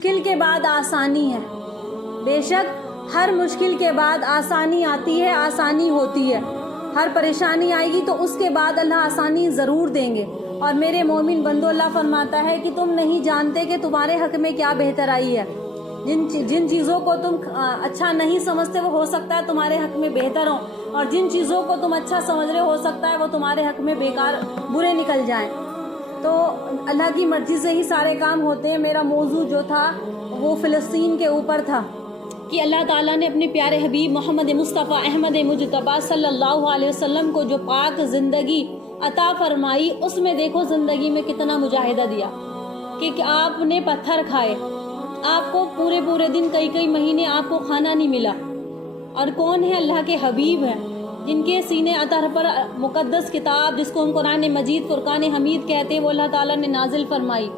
مشکل کے بعد آسانی ہے۔ بے شک ہر مشکل کے بعد آسانی آتی ہے، آسانی ہوتی ہے۔ ہر پریشانی آئے گی تو اس کے بعد اللہ آسانی ضرور دیں گے۔ اور میرے مومن بندو، اللہ فرماتا ہے کہ تم نہیں جانتے کہ تمہارے حق میں کیا بہتر آئی ہے۔ جن چیزوں کو تم اچھا نہیں سمجھتے وہ ہو سکتا ہے تمہارے حق میں بہتر ہوں، اور جن چیزوں کو تم اچھا سمجھ رہے ہو سکتا ہے وہ تمہارے حق میں بیکار برے نکل جائیں۔ تو اللہ کی مرضی سے ہی سارے کام ہوتے ہیں۔ میرا موضوع جو تھا وہ فلسطین کے اوپر تھا کہ اللہ تعالیٰ نے اپنے پیارے حبیب محمد مصطفیٰ احمد مجتبیٰ صلی اللہ علیہ وسلم کو جو پاک زندگی عطا فرمائی، اس میں دیکھو زندگی میں کتنا مجاہدہ دیا کہ آپ نے پتھر کھائے، آپ کو پورے دن کئی مہینے آپ کو کھانا نہیں ملا، اور کون ہے؟ اللہ کے حبیب ہیں جن کے سینے اطہر پر مقدس کتاب، جس کو ہم قرآن مجید فرقان حمید کہتے ہیں، وہ اللہ تعالیٰ نے نازل فرمائی۔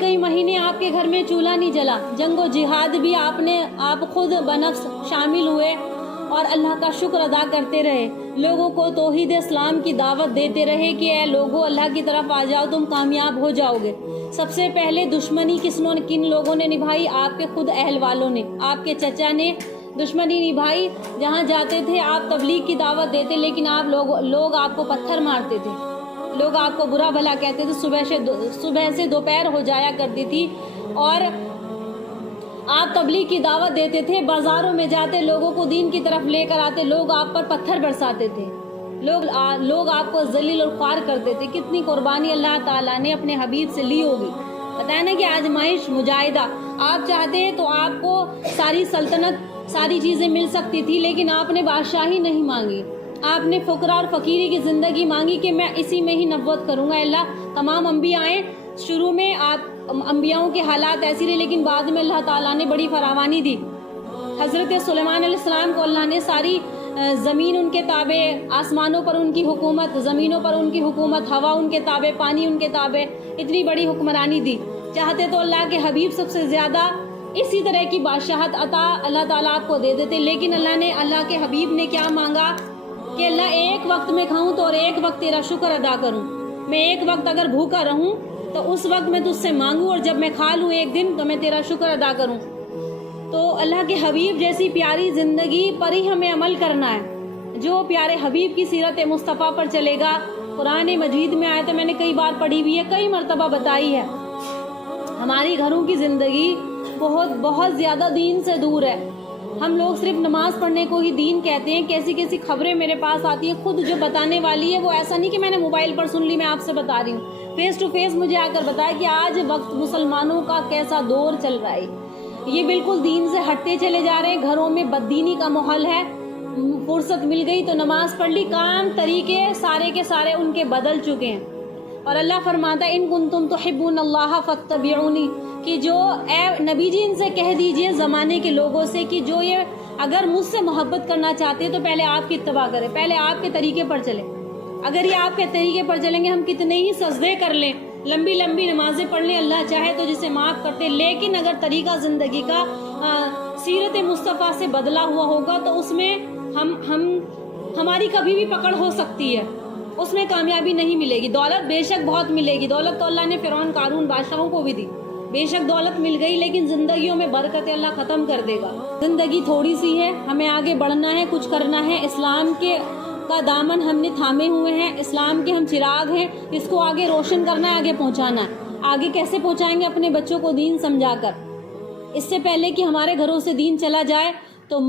کئی مہینے آپ کے گھر میں چولہا نہیں جلا، جنگ و جہاد بھی آپ خود بنفس شامل ہوئے اور اللہ کا شکر ادا کرتے رہے، لوگوں کو توحید اسلام کی دعوت دیتے رہے کہ اے لوگوں اللہ کی طرف آ جاؤ، تم کامیاب ہو جاؤ گے۔ سب سے پہلے دشمنی کن لوگوں نے نبھائی؟ آپ کے خود اہل والوں نے، آپ کے چچا نے دشمنی نبھائی۔ جہاں جاتے تھے آپ تبلیغ کی دعوت دیتے، لیکن لوگ آپ کو پتھر مارتے تھے، لوگ آپ کو برا بھلا کہتے تھے، صبح سے دوپہر ہو جایا کرتی تھی، اور آپ تبلیغ کی دعوت دیتے تھے، بازاروں میں جاتے، لوگوں کو دین کی طرف لے کر آتے، لوگ آپ پر پتھر برساتے تھے، لوگ آپ کو ذلیل اور خوار کرتے تھے۔ کتنی قربانی اللہ تعالیٰ نے اپنے حبیب سے لی ہوگی۔ بتائیں نا کہ آزمائش، مجاہدہ، آپ چاہتے ہیں تو آپ کو ساری سلطنت، ساری چیزیں مل سکتی تھی، لیکن آپ نے بادشاہی نہیں مانگی، آپ نے فقراء اور فقیری کی زندگی مانگی کہ میں اسی میں ہی نبوت کروں گا۔ اللہ تمام انبیاء آئے، شروع میں آپ انبیاؤں کے حالات ایسی رہے، لیکن بعد میں اللہ تعالیٰ نے بڑی فراوانی دی۔ حضرت سلیمان علیہ السلام کو اللہ نے ساری زمین ان کے تابع، آسمانوں پر ان کی حکومت، زمینوں پر ان کی حکومت، ہوا ان کے تابع، پانی ان کے تابع، اتنی بڑی حکمرانی دی۔ چاہتے تو اللہ کے حبیب سب سے زیادہ اسی طرح کی بادشاہت عطا اللہ تعالیٰ آپ کو دے دیتے، لیکن اللہ کے حبیب نے کیا مانگا کہ اللہ ایک وقت میں کھاؤں تو اور ایک وقت تیرا شکر ادا کروں، میں ایک وقت اگر بھوکا رہوں تو اس وقت میں تجھ سے مانگوں، اور جب میں کھا لوں ایک دن تو میں تیرا شکر ادا کروں۔ تو اللہ کے حبیب جیسی پیاری زندگی پر ہی ہمیں عمل کرنا ہے۔ جو پیارے حبیب کی سیرت مصطفیٰ پر چلے گا، قرآن مجید میں آیت میں نے کئی بار پڑھی ہوئی ہے، کئی مرتبہ بتائی ہے، ہماری گھروں کی زندگی بہت زیادہ دین سے دور ہے۔ ہم لوگ صرف نماز پڑھنے کو ہی دین کہتے ہیں۔ کیسی خبریں میرے پاس آتی ہیں، خود جو بتانے والی ہے وہ ایسا نہیں کہ میں نے موبائل پر سن لی، میں آپ سے بتا رہی ہوں، فیس ٹو فیس مجھے آ کر بتایا کہ آج وقت مسلمانوں کا کیسا دور چل رہا ہے۔ یہ بالکل دین سے ہٹتے چلے جا رہے ہیں، گھروں میں بددینی کا ماحول ہے، فرصت مل گئی تو نماز پڑھ لی، کام طریقے سارے کے سارے ان کے بدل چکے ہیں۔ اور اللہ فرماتا ہے ان کنتم تحبون اللہ فاتبعونی، کہ جو اے نبی جی ان سے کہہ دیجئے زمانے کے لوگوں سے کہ جو یہ اگر مجھ سے محبت کرنا چاہتے ہیں تو پہلے آپ کی اتباع کریں، پہلے آپ کے طریقے پر چلیں۔ اگر یہ آپ کے طریقے پر چلیں گے، ہم کتنے ہی سجدے کر لیں، لمبی نمازیں پڑھ لیں، اللہ چاہے تو جسے معاف کرتے، لیکن اگر طریقہ زندگی کا سیرت مصطفیٰ سے بدلا ہوا ہوگا تو اس میں ہماری کبھی بھی پکڑ ہو سکتی ہے، اس میں کامیابی نہیں ملے گی۔ دولت بے شک بہت ملے گی، دولت تو اللہ نے فرعون قارون بادشاہوں کو بھی دی، بے شک دولت مل گئی، لیکن زندگیوں میں برکت اللہ ختم کر دے گا۔ زندگی تھوڑی سی ہے، ہمیں آگے بڑھنا ہے، کچھ کرنا ہے۔ اسلام کا دامن ہم نے تھامے ہوئے ہیں، اسلام کے ہم چراغ ہیں، اس کو آگے روشن کرنا ہے، آگے پہنچانا ہے۔ آگے کیسے پہنچائیں گے؟ اپنے بچوں کو دین سمجھا کر۔ اس سے پہلے کہ ہمارے گھروں سے دین چلا جائے تو